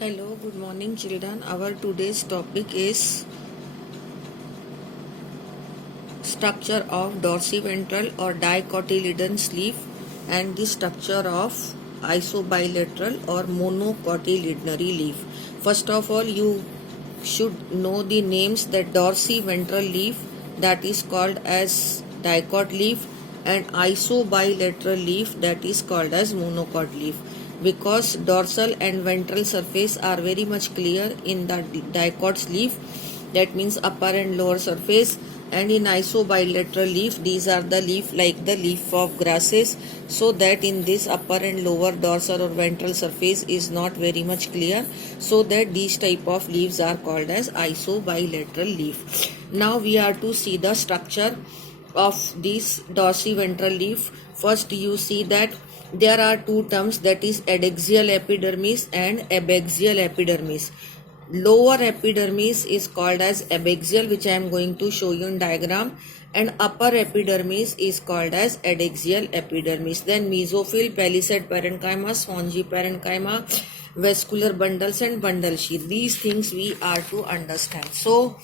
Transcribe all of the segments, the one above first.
Hello, good morning children. Our today's topic is structure of dorsiventral or dicotyledon sleeve and the structure of isobilateral or monocotyledonary leaf. First of all, you should know the names that dorsiventral leaf, that is called as dicot leaf, and isobilateral leaf, that is called as monocot leaf. Because dorsal and ventral surface are very much clear in the dicot leaf, that means upper and lower surface, and in isobilateral leaf these are the leaf like the leaf of grasses, so that in this upper and lower dorsal or ventral surface is not very much clear, so that these type of leaves are called as isobilateral leaf. Now we are to see the structure of this dorsiventral leaf. First you see that there are two terms, that is adaxial epidermis and abaxial epidermis. Lower epidermis is called as abaxial, which I am going to show you in diagram, and upper epidermis is called as adaxial epidermis. Then mesophyll, palisade parenchyma, spongy parenchyma, vascular bundles and bundle sheath. These things we are to understand. So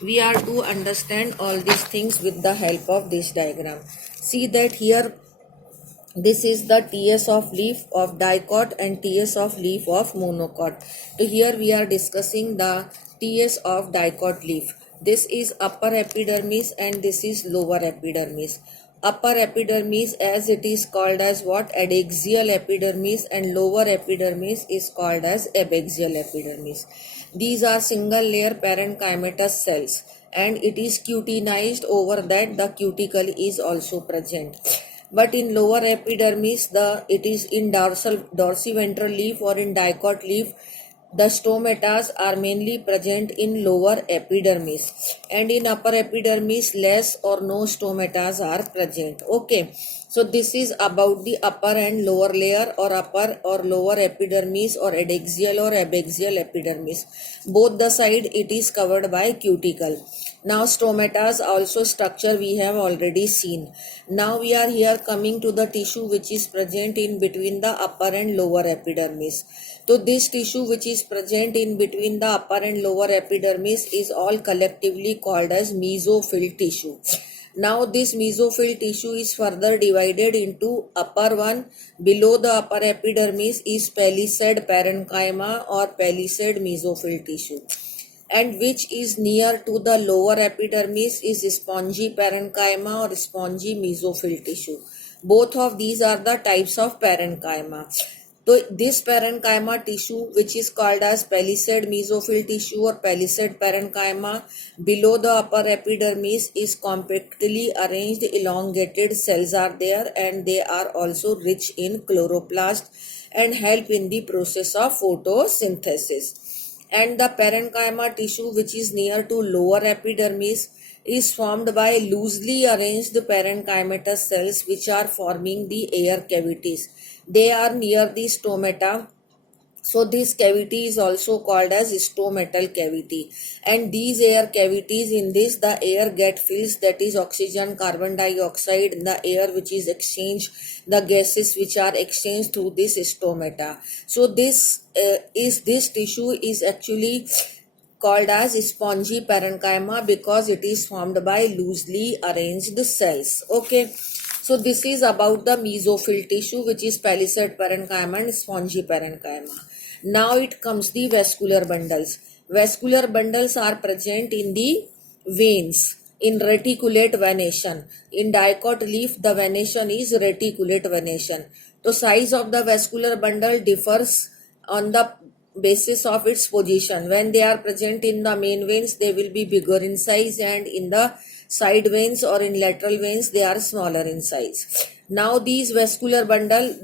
we are to understand all these things with the help of this diagram. See that here this is the TS of leaf of dicot and TS of leaf of monocot. So here we are discussing the TS of dicot leaf. This is upper epidermis and this is lower epidermis. Upper epidermis, as it is called as what? Adaxial epidermis, and lower epidermis is called as abaxial epidermis. These are single layer parenchymatous cells and it is cutinized. Over that the cuticle is also present. But in lower epidermis, it is in dorsiventral leaf or in dicot leaf, the stomatas are mainly present in lower epidermis, and in upper epidermis less or no stomatas are present. Okay, so this is about the upper and lower layer or upper or lower epidermis or adaxial or abaxial epidermis. Both the side it is covered by cuticle. Now stomata's also structure we have already seen. Now we are here coming to the tissue which is present in between the upper and lower epidermis. So this tissue which is present in between the upper and lower epidermis is all collectively called as mesophyll tissue. Now this mesophyll tissue is further divided into upper one. Below the upper epidermis is palisade parenchyma or palisade mesophyll tissue, and which is near to the lower epidermis is spongy parenchyma or spongy mesophyll tissue. Both of these are the types of parenchyma. So this parenchyma tissue, which is called as palisade mesophyll tissue or palisade parenchyma, below the upper epidermis is compactly arranged elongated cells are there, and they are also rich in chloroplast and help in the process of photosynthesis. And the parenchyma tissue, which is near to lower epidermis, is formed by loosely arranged parenchymatous cells which are forming the air cavities. They are near the stomata. So this cavity is also called as stomatal cavity, and these air cavities, in this the air get fills, that is oxygen, carbon dioxide, the air which is exchanged, the gases which are exchanged through this stomata. So this tissue is actually called as spongy parenchyma because it is formed by loosely arranged cells. Okay, so this is about the mesophyll tissue, which is palisade parenchyma and spongy parenchyma. Now it comes the vascular bundles. Vascular bundles are present in the veins in reticulate venation. In dicot leaf, the venation is reticulate venation. The size of the vascular bundle differs on the basis of its position. When they are present in the main veins, they will be bigger in size, and in the side veins or in lateral veins, they are smaller in size. Now these vascular bundle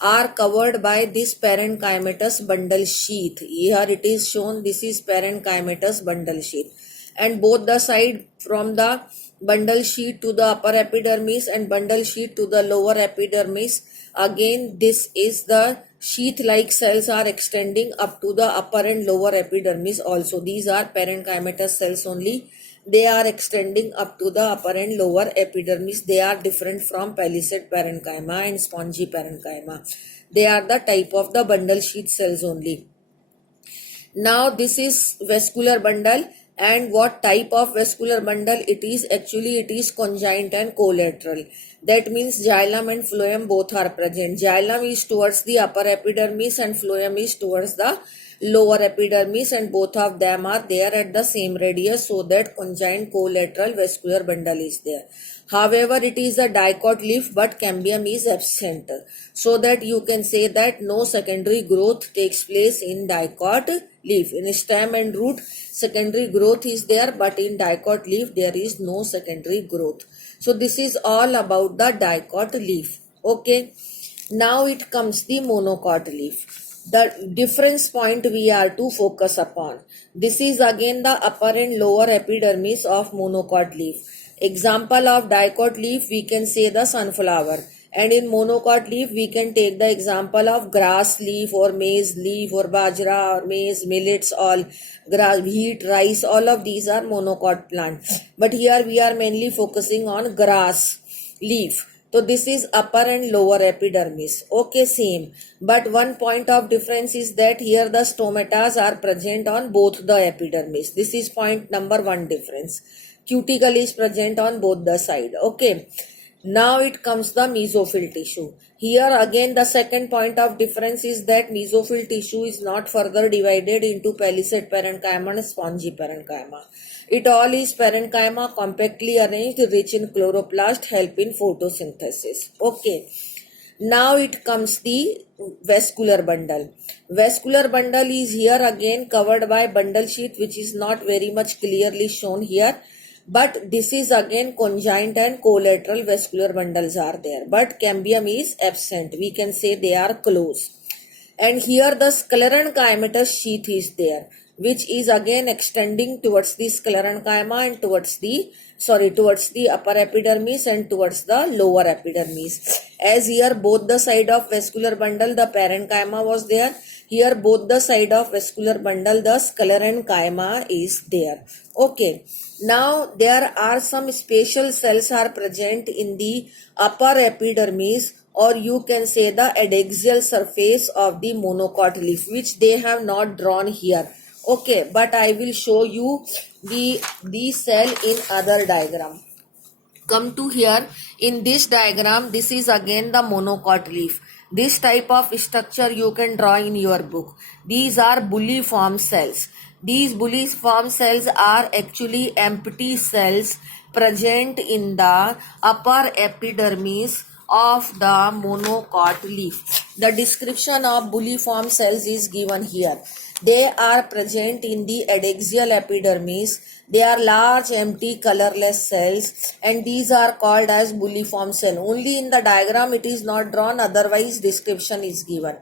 are covered by this parenchymatous bundle sheath. Here it is shown, this is parenchymatous bundle sheath, and both the side from the bundle sheath to the upper epidermis and bundle sheath to the lower epidermis, again this is the sheath like cells are extending up to the upper and lower epidermis also. These are parenchymatous cells only. They are extending up to the upper and lower epidermis. They are different from palisade parenchyma and spongy parenchyma. They are the type of the bundle sheath cells only. Now this is vascular bundle, and what type of vascular bundle it is? Actually it is conjoint and collateral. That means xylem and phloem both are present. Xylem is towards the upper epidermis and phloem is towards the lower epidermis, and both of them are there at the same radius, so that conjoint collateral vascular bundle is there. However, it is a dicot leaf, but cambium is absent, so that you can say that no secondary growth takes place in dicot leaf. In stem and root, secondary growth is there, but in dicot leaf there is no secondary growth. So this is all about the dicot leaf. Okay. Now it comes the monocot leaf. The difference point we are to focus upon. This is again the upper and lower epidermis of monocot leaf. Example of dicot leaf, we can say the sunflower. And in monocot leaf, we can take the example of grass leaf or maize leaf or bajra or maize, millets, all grass, wheat, rice, all of these are monocot plants. But here we are mainly focusing on grass leaf. So this is upper and lower epidermis. Okay, same. But one point of difference is that here the stomatas are present on both the epidermis. This is point number one difference. Cuticle is present on both the side. Okay. Now it comes the mesophyll tissue. Here again the second point of difference is that mesophyll tissue is not further divided into palisade parenchyma and spongy parenchyma. It all is parenchyma, compactly arranged, rich in chloroplast, help in photosynthesis. Okay. Now it comes the vascular bundle. Vascular bundle is here again covered by bundle sheath, which is not very much clearly shown here. But this is again conjoint and collateral vascular bundles are there. But cambium is absent. We can say they are close. And here the sclerenchymatous sheath is there, which is again extending towards the sclerenchyma and towards the upper epidermis and towards the lower epidermis. As here both the side of vascular bundle the parenchyma was there, here both the side of vascular bundle the sclerenchyma is there. Okay. Now there are some special cells are present in the upper epidermis, or you can say the adaxial surface of the monocot leaf, which they have not drawn here. Okay, but I will show you the cell in other diagram. Come to here, in this diagram, this is again the monocot leaf. This type of structure you can draw in your book. These are bulliform cells. These bulliform cells are actually empty cells present in the upper epidermis of the monocot leaf. The description of bulliform cells is given here. They are present in the adaxial epidermis. They are large, empty, colorless cells, and these are called as bulliform cell. Only in the diagram it is not drawn, otherwise description is given.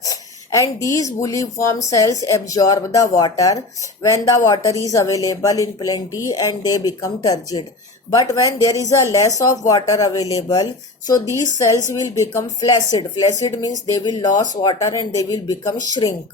And these bulliform cells absorb the water when the water is available in plenty and they become turgid. But when there is a less of water available, so these cells will become flaccid. Flaccid means they will lose water and they will become shrink.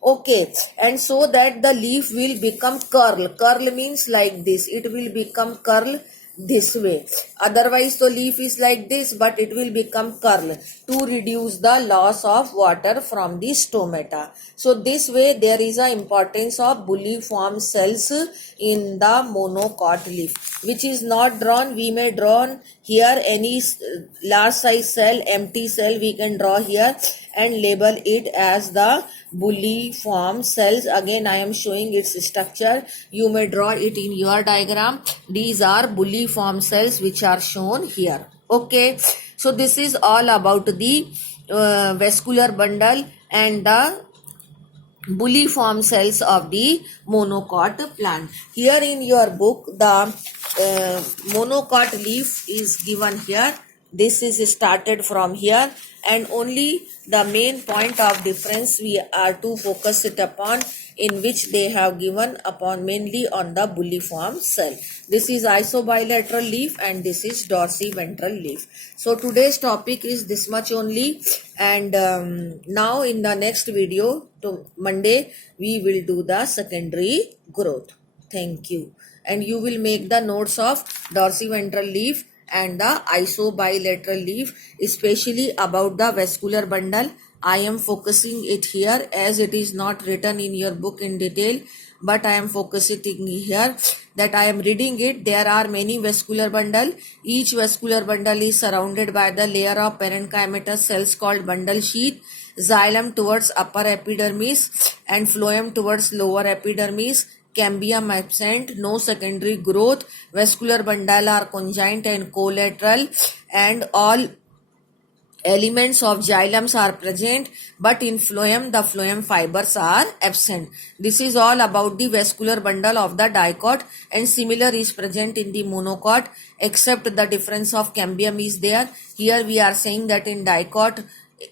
Okay, and so that the leaf will become curl. Curl means like this. It will become curl this way. Otherwise the leaf is like this, but it will become curl to reduce the loss of water from the stomata. So this way there is a importance of bulliform cells in the monocot leaf, which is not drawn. We may draw here any large size cell, empty cell we can draw here and label it as the bulliform cells. Again I am showing its structure. You may draw it in your diagram. These are bulliform cells which are shown here. Okay, so this is all about the vascular bundle and the bulliform cells of the monocot plant. Here in your book the monocot leaf is given here. This is started from here, and only the main point of difference we are to focus it upon, in which they have given upon mainly on the bulliform cell. This is isobilateral leaf and this is dorsiventral leaf. So today's topic is this much only, and now in the next video to Monday we will do the secondary growth. Thank you. And you will make the notes of dorsiventral leaf and the isobilateral leaf, especially about the vascular bundle I am focusing it here as it is not written in your book in detail, but I am focusing here that I am reading it. There are many vascular bundle. Each vascular bundle is surrounded by the layer of parenchymatous cells called bundle sheath. Xylem towards upper epidermis and phloem towards lower epidermis. Cambium absent, no secondary growth. Vascular bundle are conjoint and collateral, and all elements of xylems are present, but in phloem the phloem fibers are absent. This is all about the vascular bundle of the dicot, and similar is present in the monocot, except the difference of cambium is there. Here we are saying that in dicot,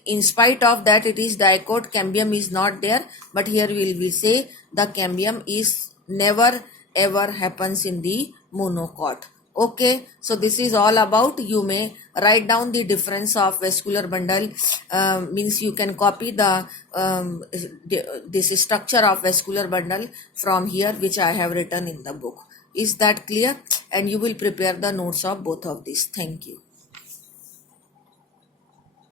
in spite of that it is dicot, cambium is not there, but here we will say the cambium is never ever happens in the monocot. Okay, so this is all about. You may write down the difference of vascular bundle, means you can copy the this structure of vascular bundle from here, which I have written in the book. Is that clear? And you will prepare the notes of both of these. Thank you.